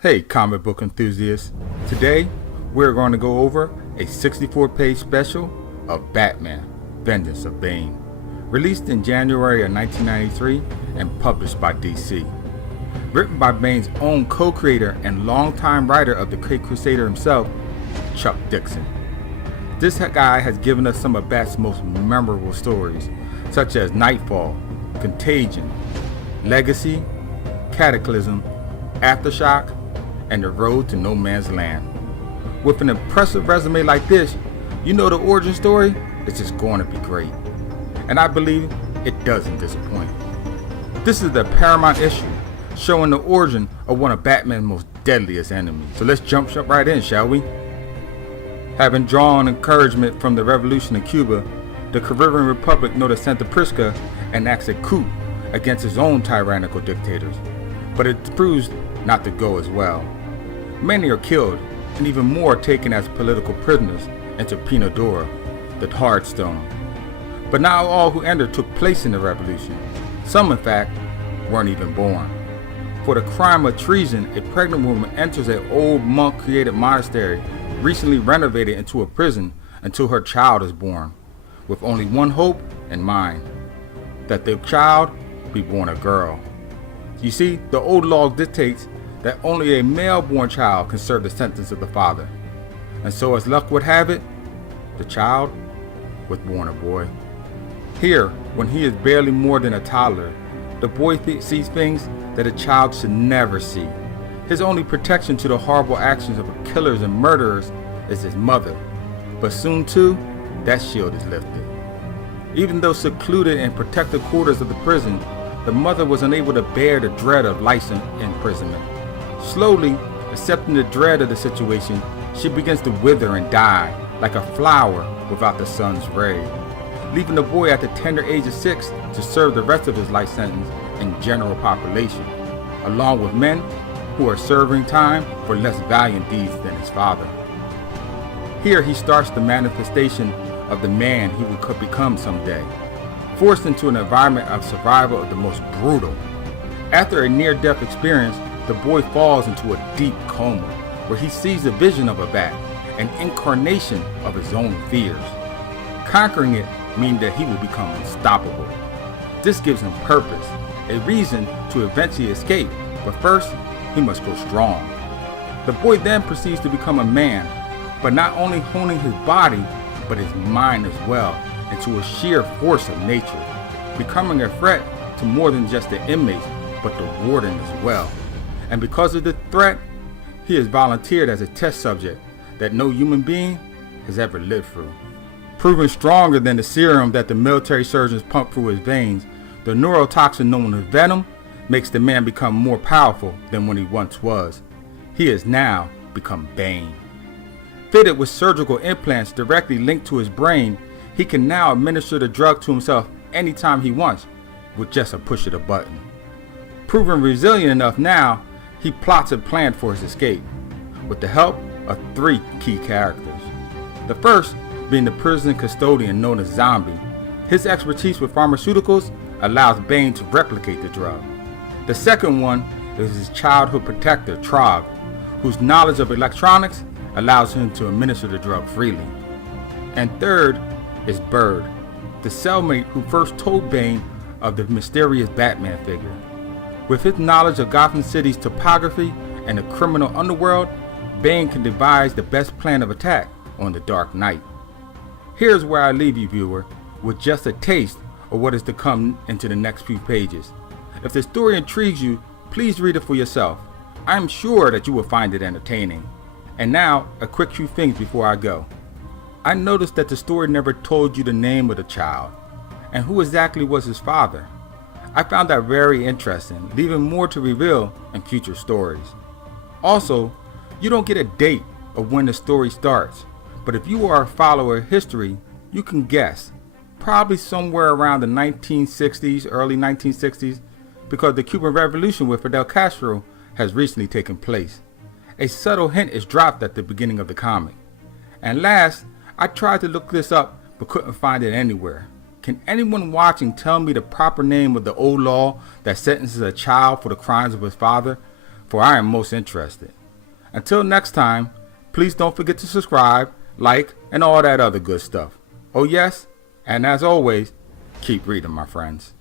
Hey comic book enthusiasts, today we're going to go over a 64-page special of Batman, Vengeance of Bane, released in January of 1993 and published by DC. Written by Bane's own co-creator and longtime writer of the Caped Crusader himself, Chuck Dixon. This guy has given us some of Bat's most memorable stories, such as Nightfall, Contagion, Legacy, Cataclysm, Aftershock, and The Road to No Man's Land. With an impressive resume like this, you know the origin story is just going to be great. And I believe it doesn't disappoint. This is the paramount issue, showing the origin of one of Batman's most deadliest enemies. So let's jump right in, shall we? Having drawn encouragement from the revolution in Cuba, the Caribbean Republic noticed Santa Prisca enacts a coup against his own tyrannical dictators. But it proves not to go as well. Many are killed, and even more taken as political prisoners into Pinadora, the hard stone. But not all who entered took place in the revolution. Some, in fact, weren't even born. For the crime of treason, a pregnant woman enters an old monk-created monastery, recently renovated into a prison, until her child is born, with only one hope in mind, that the child be born a girl. You see, the old law dictates that only a male-born child can serve the sentence of the father. And so, as luck would have it, the child was born a boy. Here, when he is barely more than a toddler, the boy sees things that a child should never see. His only protection to the horrible actions of killers and murderers is his mother. But soon, too, that shield is lifted. Even though secluded in protected quarters of the prison, the mother was unable to bear the dread of license imprisonment. Slowly, accepting the dread of the situation, she begins to wither and die like a flower without the sun's ray, leaving the boy at the tender age of 6 to serve the rest of his life sentence in general population, along with men who are serving time for less valiant deeds than his father. Here he starts the manifestation of the man he would become someday, forced into an environment of survival of the most brutal. After a near-death experience, the boy falls into a deep coma, where he sees a vision of a bat, an incarnation of his own fears. Conquering it means that he will become unstoppable. This gives him purpose, a reason to eventually escape, but first, he must grow strong. The boy then proceeds to become a man, but not only honing his body, but his mind as well, into a sheer force of nature, becoming a threat to more than just the inmates, but the warden as well. And because of the threat, he is volunteered as a test subject that no human being has ever lived through. Proving stronger than the serum that the military surgeons pump through his veins, the neurotoxin known as venom makes the man become more powerful than when he once was. He has now become Bane. Fitted with surgical implants directly linked to his brain, he can now administer the drug to himself anytime he wants with just a push of a button. Proven resilient enough now, he plots a plan for his escape, with the help of 3 key characters. The first being the prison custodian known as Zombie. His expertise with pharmaceuticals allows Bane to replicate the drug. The second one is his childhood protector, Trog, whose knowledge of electronics allows him to administer the drug freely. And third is Bird, the cellmate who first told Bane of the mysterious Batman figure. With his knowledge of Gotham City's topography and the criminal underworld, Bane can devise the best plan of attack on the Dark Knight. Here's where I leave you, viewer, with just a taste of what is to come into the next few pages. If the story intrigues you, please read it for yourself. I'm sure that you will find it entertaining. And now, a quick few things before I go. I noticed that the story never told you the name of the child, and who exactly was his father. I found that very interesting, leaving more to reveal in future stories. Also, you don't get a date of when the story starts, but if you are a follower of history, you can guess. Probably somewhere around the 1960s, early 1960s, because the Cuban Revolution with Fidel Castro has recently taken place. A subtle hint is dropped at the beginning of the comic. And last, I tried to look this up but couldn't find it anywhere. Can anyone watching tell me the proper name of the old law that sentences a child for the crimes of his father, for I am most interested. Until next time, please don't forget to subscribe, like, and all that other good stuff. Oh yes, and as always, keep reading, my friends.